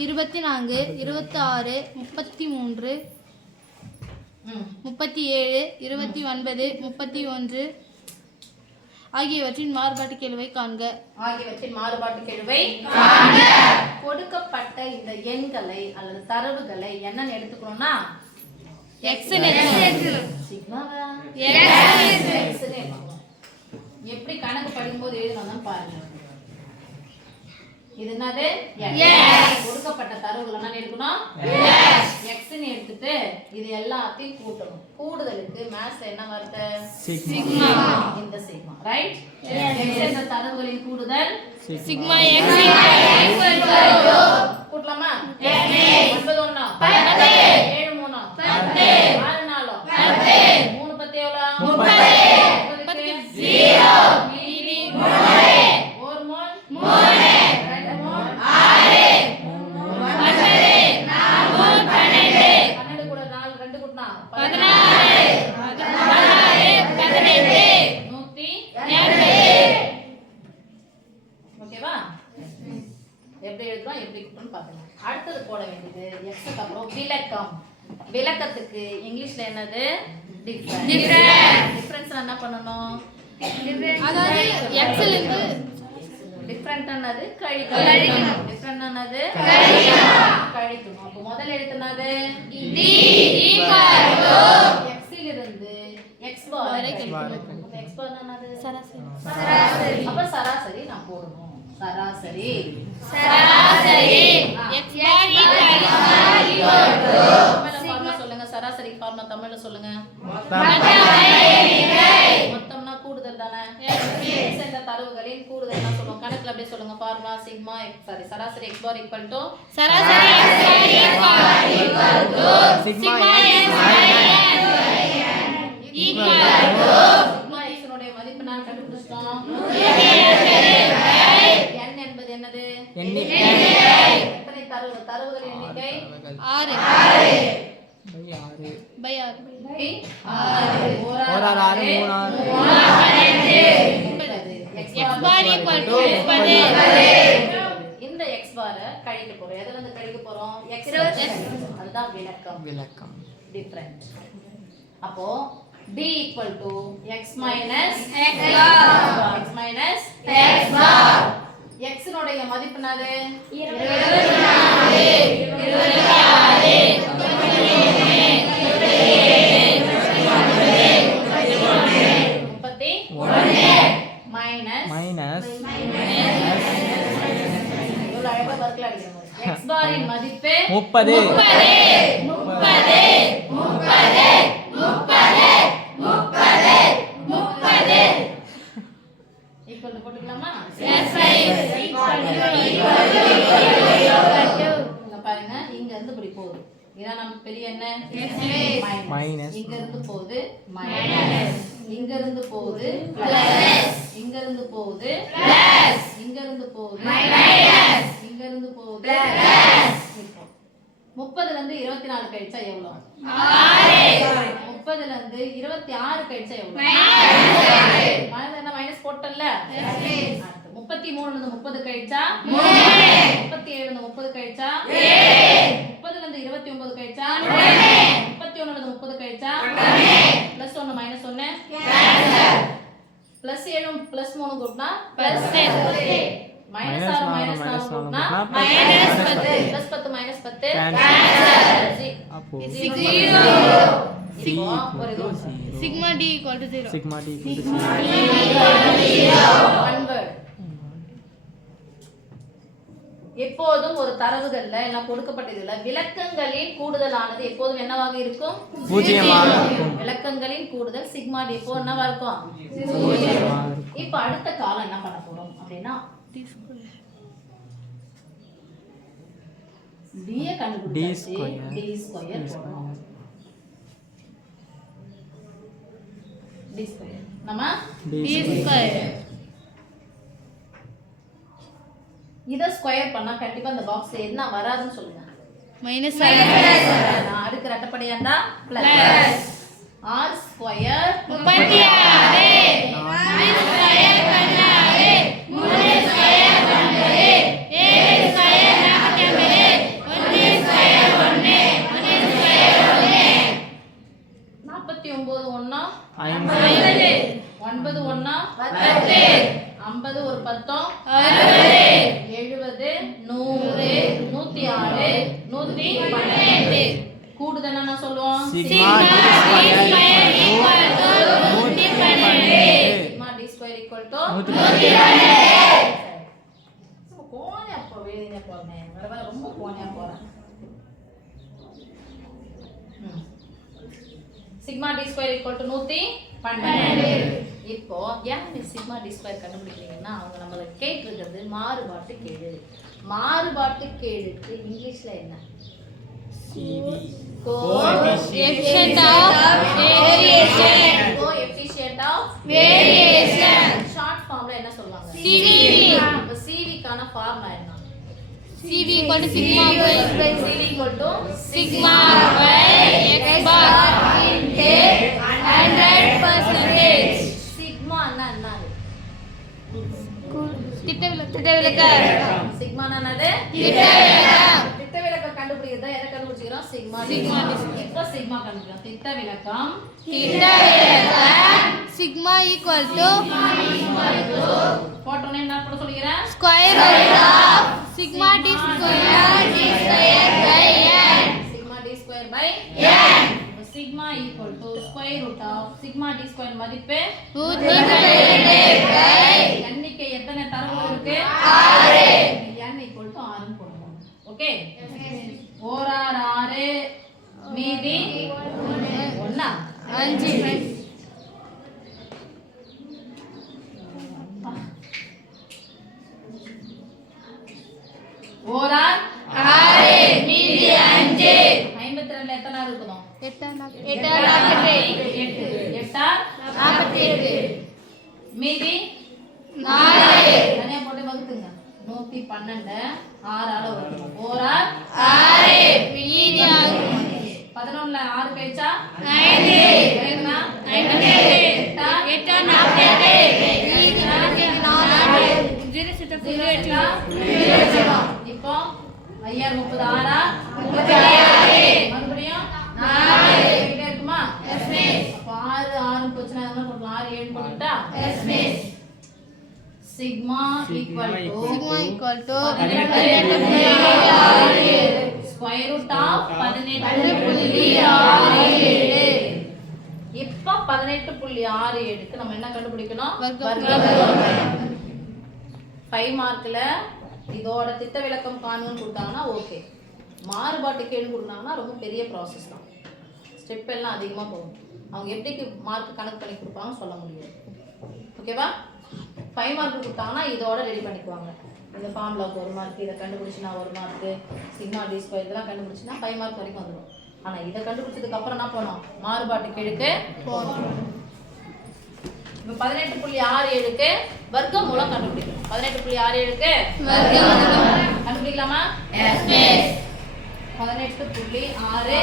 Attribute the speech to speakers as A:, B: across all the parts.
A: இருபத்தி நான்கு இருபத்தி ஆறு முப்பத்தி மூன்று முப்பத்தி ஏழு இருபத்தி ஒன்பது முப்பத்தி ஒன்று ஆகியவற்றின் மாறுபாட்டு கெழுவை காண்க.
B: ஆகியவற்றின் மாறுபாட்டு கெழுவை கொடுக்கப்பட்ட இந்த எண்களை அல்லது தரவுகளை என்னன்னு எடுத்துக்கணும்னா. எப்படி கணக்கு படிக்கும்போது எழுதணும் பாருங்க. இது என்னது X. கொடுக்கப்பட்ட தரவுகள் என்ன எடுக்கணும்? எக்ஸ்ன்னு எடுத்துட்டு இது எல்லாத்தையும் கூட்டணும். கூடுதலுக்கு மேத்ஸ்ல என்ன வார்த்தை
A: சிக்மா
B: இந்த சிக்மா ரைட் எக்ஸ் என்ற தரவுகளின் கூடுதல்?
A: சிக்மா எக்ஸ்
B: கூட்டலாமா? ஒன்பது ஒண்ணா ஏழு மூணா ஆறு நாலு மூணு பத்து எவ்வளோ முப்பதுக்கு மீதி ஒரு மூணு ரெண்டு மூணு பன்னெண்டு கூட நாலு ரெண்டு கூட்டினா நூத்தி ஓகேவா? எப்படி எழுதுறோம் எப்படி பார்க்கலாம். அடுத்தது போட வேண்டியது எக்ஸுக்கு அப்புறம் விளக்கம். விளக்கத்துக்கு இங்கிலீஷ்ல என்னது? டிஃபரன்ஸ் என்ன பண்ணணும்?
A: அதாவது எக்ஸில் இருந்து
B: டிஃபரண்ட் என்னது கழிக்கணும் டிஃபரண்ட் என்னது கழிக்கணும் அப்போ முதல் எழுத்து என்னது எக்ஸில் இருந்து எக்ஸ் எக்ஸ் பார் என்னது
A: சராசரி.
B: அப்ப சராசரி நான் போடணும். சராசரி. சாரி சராசரி x பார் ஈக்குவல் டு சராசரி x bar equal to sigma x n equal to
A: sigma
B: x உடைய மதிப்பு நான் கண்டுபிடிச்சோம் n என்பது என்னது? எண்ணிக்கை. எத்தனை தரவு? தரவுகளின் எண்ணிக்கை.
A: 6 6 பை 6
B: பை 6 எஸ்வால கழிக்க போறோம். எதுல இருந்து கழிக்க போறோம்? எக்ஸ் அதுதான் விளக்கம்.
C: விளக்கம்.
B: டிஃபரண்ட் அப்போ b equal to x minus x
C: bar.
B: x minus x bar. x உடைய மதிப்பு என்னது? 24 முப்பது. பாருங்க இங்க இருந்து இப்படி போகுது இதான் நம்ம பெரிய என்ன. மைனஸ் இங்க இருந்து போகுது மைனஸ் இங்க இருந்து போகுது பிளஸ் இங்க இருந்து போகுது பிளஸ் இங்க இருந்து போகுது மைனஸ் இங்க இருந்து போகுது பிளஸ் முப்பதுல இருந்து இருபத்தி நாலு கழிச்சா எவ்வளவு முப்பதுல இருந்து இருபத்தி ஆறு கழிச்சா எவ்வளவு என்ன மைனஸ் போட்டல முப்பத்தி மூணுல இருந்து முப்பது கழிச்சா? முப்பத்தி ஏழுல இருந்து முப்பது கழிச்சா? முப்பதுல இருந்து இருபத்தி ஒன்பது கழிச்சா? முப்பத்தி ஒண்ணுல இருந்து முப்பது கழிச்சா? பிளஸ் ஒன்னு மைனஸ் ஒன்னு? பிளஸ் ஏழு பிளஸ் மூணு கூட்டினா? பிளஸ் மைனஸ் ஆறு மைனஸ் நாலு கூட்டினா மைனஸ் பத்து பிளஸ் பத்து மைனஸ் பத்து.
C: அப்போ
B: இப்போ ஒரு இது
A: sigma d equal to zero
C: sigma d
B: One word. எப்போதும் ஒரு தரவுகள்ல எல்லாம் கொடுக்கப்பட்டதுல விளக்கங்களின் கூடுதலானது எப்போதும் என்னவாக இருக்கும்?
C: பூஜ்ஜியமாக இருக்கும்.
B: விளக்கங்களின் கூடுதல் சிக்மா டி எப்போ என்னவா இருக்கும்? இப்ப அடுத்த காலம் என்ன பண்ண போறோம் அப்படின்னா d கண்டுபிடிச்சாச்சு ஸ்கொயர் போடணும் ஸ்கொயர் நம்ம
A: டி ஸ்கொயர்
B: ஸ்கொயர் பண்ணா கண்டிப்பா இந்த பாக்ஸ் என்ன வராதுன்னு சொல்லுங்க
A: மைனஸ்
B: நான் அடுக்கு ரெட்டப்படியா இருந்தா பிளஸ் ஆர் ஸ்கொயர்
A: முப்பத்தி ஆறு ஸ்கொயர் பதினாறு மூணு ஸ்கொயர் ஒன்பது ஏழு ஸ்கொயர் நாற்பத்தி ஒன்பது
B: ஐம்பது ஒண்ணா ஐம்பது ஒரு பத்தம் எழுபது நூறு நூத்தி ஆறு நூத்தி பன்னெண்டு கூடுதல் என்ன சொல்லுவோம்
C: சிக்மா டி ஸ்கொயர் நூற்றி பன்னெண்டு
B: sigma d square equal to
C: நூற்றி
B: கோணியா போ வெளியே போறேன் வர வர ரொம்ப கோணியா போறேன் ம். Sigma d square equal to நூத்தி பன்னெண்டு இப்போ ஏன் நீ சிக்மா டி ஸ்கொயர் கண்டுபிடிக்கிறீங்கன்னா அவங்க நம்மளை கேட்டிருக்கிறது மாறுபாட்டு கேடு. மாறுபாட்டு கேடுக்கு இங்கிலீஷ்ல என்ன. ஷார்ட் ஃபார்ம்ல என்ன சொல்லுவாங்க? சிவிக்கான ஃபார்முலா என்ன?
A: CV equal to sigma by
B: CV equal to
A: sigma by x bar. Into 100 percentage.
B: Sigma என்னது
A: திட்டவிலக்க. திட்டவிலக்க.
B: சிக்மா என்னது?
A: திட்டவிலக்கம்
B: திட்ட விலக்கம் கண்டுபிடிக்கிறதா? எதை கண்டுபிடிச்சிக்கிறோம்? சிக்மா.
A: சிக்மா.
B: இப்போ சிக்மா கண்டுபிடிக்கிறோம்? திட்ட விலக்கம்
A: திட்டவிலக்கம் sigma equal to
B: போட்டோன்னே என்ன பண்ண சொல்லிக்கிறேன்?
A: Square d square by n.
B: Sigma d square by
A: n.
B: Sigma equal to square root of sigma d square மதிப்பு எத்தனை தரவு இருக்கு?
A: ஆறு.
B: n ஈக்குவல் டு ஆறுன்னு போடுவோம். ஓகே ஓரார் ஆறு மீதி ஒண்ணா
A: அஞ்சு.
B: ஓரார்
A: ஆறு. மீதி அஞ்சு.
B: ஐம்பத்தி ரெண்டுல எத்தனை இருக்கணும்
A: நாற்பத்தி
B: எட்டு. மீதி?
A: நாலு.
B: பன்னெண்டு ஆறால வகுக்கணும் ஓரார்
A: ஆறு.
B: பதினொன்னுல ஆறு கழிச்சா? இப்போ ஐயாயிரம் முப்பது ஆறா
A: முப்பத்தி ஆறு
B: மறுபடியும் இருக்குமா? அப்போ ஆறு ஆறு போச்சுன்னா ஆறு ஏழு போட்டுட்டா sigma equal to
A: sigma equal to
B: பதினெட்டு புள்ளி ஆறு. ஸ்கொயர் ரூட் ஆஃப் பதினெட்டு புள்ளி ஆறு. ஏழு இப்போ பதினெட்டு புள்ளி ஆறு ஏழுக்கு நம்ம என்ன கண்டுபிடிக்கணும்?
A: வர்க்கம்.
B: ஃபைவ் மார்க்ல இதோட திட்ட விளக்கம் காணுன்னு கொடுத்தாங்கன்னா ஓகே மாறுபாட்டு கேள்வி கொடுத்தாங்கன்னா ரொம்ப பெரிய ப்ராசஸ் தான். ஸ்டெப் எல்லாம் அதிகமாக போகும். அவங்க எப்படி மார்க் கணக்கு பண்ணி கொடுப்பாங்க சொல்ல முடியாது ஓகேவா ஃபைவ் மார்க் கொடுத்தாங்கன்னா இதோட ரெடி பண்ணிக்குவாங்க. இந்த ஃபார்முலாவுக்கு ஒரு மார்க் இதை கண்டுபிடிச்சினா ஒரு மார்க்கு சிக்மா டி ஸ்கொயர் இதெல்லாம் கண்டுபிடிச்சினா ஃபைவ் மார்க் வரைக்கும் வந்துடும் ஆனால் இதை கண்டுபிடிச்சதுக்கு அப்புறம் என்ன பண்ணணும்? மாறுபாட்டு கேளுக்கு இப்போ பதினெட்டு புள்ளி ஆறு ஏழுக்கு வர்க்க மூலம் கண்டுபிடிக்கணும். பதினெட்டு புள்ளி ஆறு ஏழுக்கு
A: வர்க்கம்.
B: கண்டுபிடிக்கலாமா? பதினெட்டு புள்ளி ஆறு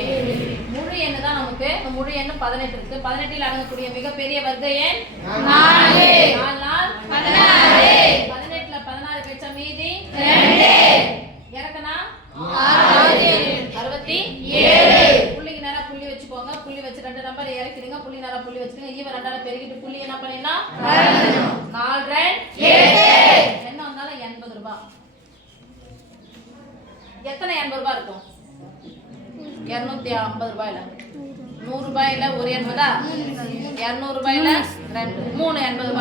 B: ஏழு. முழு எண்ணு தான் நமக்கு. முழு எண்ணு பதினெட்டு இருக்கு. பதினெட்டில் அடங்கக்கூடிய மிகப்பெரிய வர்க்க எண்
A: நாலு.
B: பதினெட்டுல பதினாறு கழிச்சா மீதி இறக்கனா
A: ஆறு
B: அறுபத்தி
A: ஏழு
B: புள்ளிக்கு நேரா புள்ளி வச்சுக்கோங்க புள்ளி வச்சு ரெண்டு நம்பர் இறக்கிடுங்க புள்ளி நேரா புள்ளி வச்சுக்கோங்க ஈவ ரெண்டால பெருகிட்டு புள்ளி என்ன பண்ணினா நாலு ரெண்டு என்ன வந்தாலும் எண்பது ரூபாய் எத்தனை எண்பது ரூபாய் இருக்கும் இருநூத்தி ஐம்பது ரூபாயில நூறு ரூபாயில ஒரு எண்பதா? இருநூறு ரூபாயில ரெண்டு. மூணு எண்பது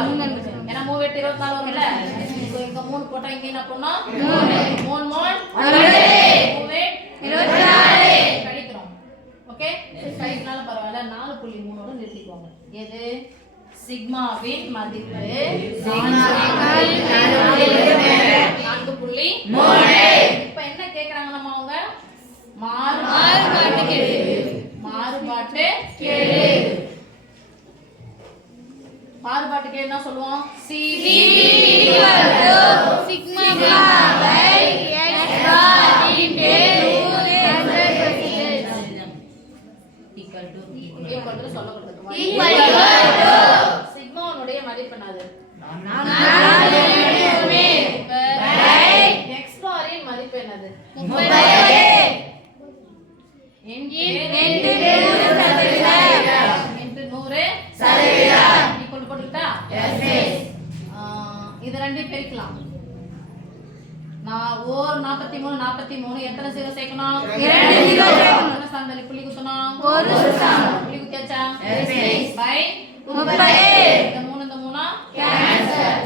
B: ஏன்னா மூணு எட்டு இருபத்தி நாலு வரும்ல? இங்க மூணு போட்டா இங்க என்ன பண்ணோம் மூணு. மூணு
A: இருபத்தி நாலு.
B: கழிக்கிறோம். ஓகே? கழிக்கனாலும் பரவாயில்ல. நாலு புள்ளி மூணோட நிறுத்திக்கோங்க. எது? சிக்மாவின் மதிப்பு நான்கு புள்ளி இப்ப என்ன கேக்குறாங்க நம்ம அவங்க மாறுபாட்டு கேள்வி மாறுபாட்டு மாறுபாட்டு கேள்வி என்ன சொல்லுவோம் CV
A: sigma by x bar into நூறு hundred percentage
B: equal to equal to சொல்லப்படுது
A: ஈக்குவல் டு
B: சிக்மாவுடைய மதிப்பு என்னது
A: நாலு பை
B: எக்ஸ் பாரின் மதிப்பு என்னது
A: முப்பது
B: இன்டு
A: ரெண்டு நூறு சதவீதம்
B: இன்டு நூறு
A: சதவீதம்
B: ஈக்குவல் போட்டுக்கிட்டா பெருக்கலாம். நான் ஓர் நாற்பத்தி மூணு நாற்பத்தி மூணு. எத்தனை ஜீரோ சேர்க்கணும். எத்தனை ஸ்தானத்தில் புள்ளி குத்தணும்.
A: ஒரு.
B: புள்ளி குத்தியாச்சா. பை. இந்த மூணு இந்த மூணா?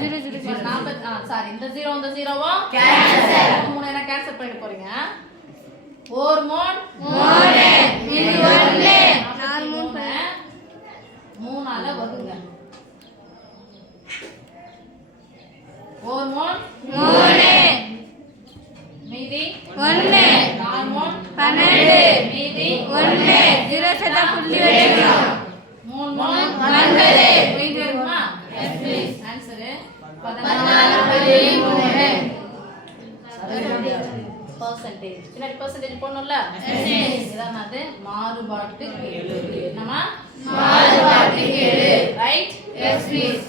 A: ஜீரோ ஜீரோ
B: நாற்பத்தி ஆ சாரி இந்த ஜீரோ இந்த இந்த மூணு என்ன கேன்சல் பண்ணிட்டு போறீங்க? ஓர் மூணு.
A: மூணு
B: நாற்பத்தி மூணு. மூணால வகுங்க. ஓர் மூணு
A: மூணு
B: மீதி?
A: ஒன்று
B: நாலு
A: பன்னெண்டு.
B: மீதி?
A: ஒன்று ஜீரோ சேர்த்தா புள்ளி
B: மூணு
A: ஒன்பது.
B: இருக்குமா? ஆன்சரு
A: பதினாலு புள்ளி மூணு.
B: பர்சன்டேஜ் பின்னாடி பர்சன்டேஜ் போடணும்ல? இதான் அது மாறுபாட்டு கேடு என்னமா
A: மாறுபாட்டு கேடு.
B: Right
A: Yes, please.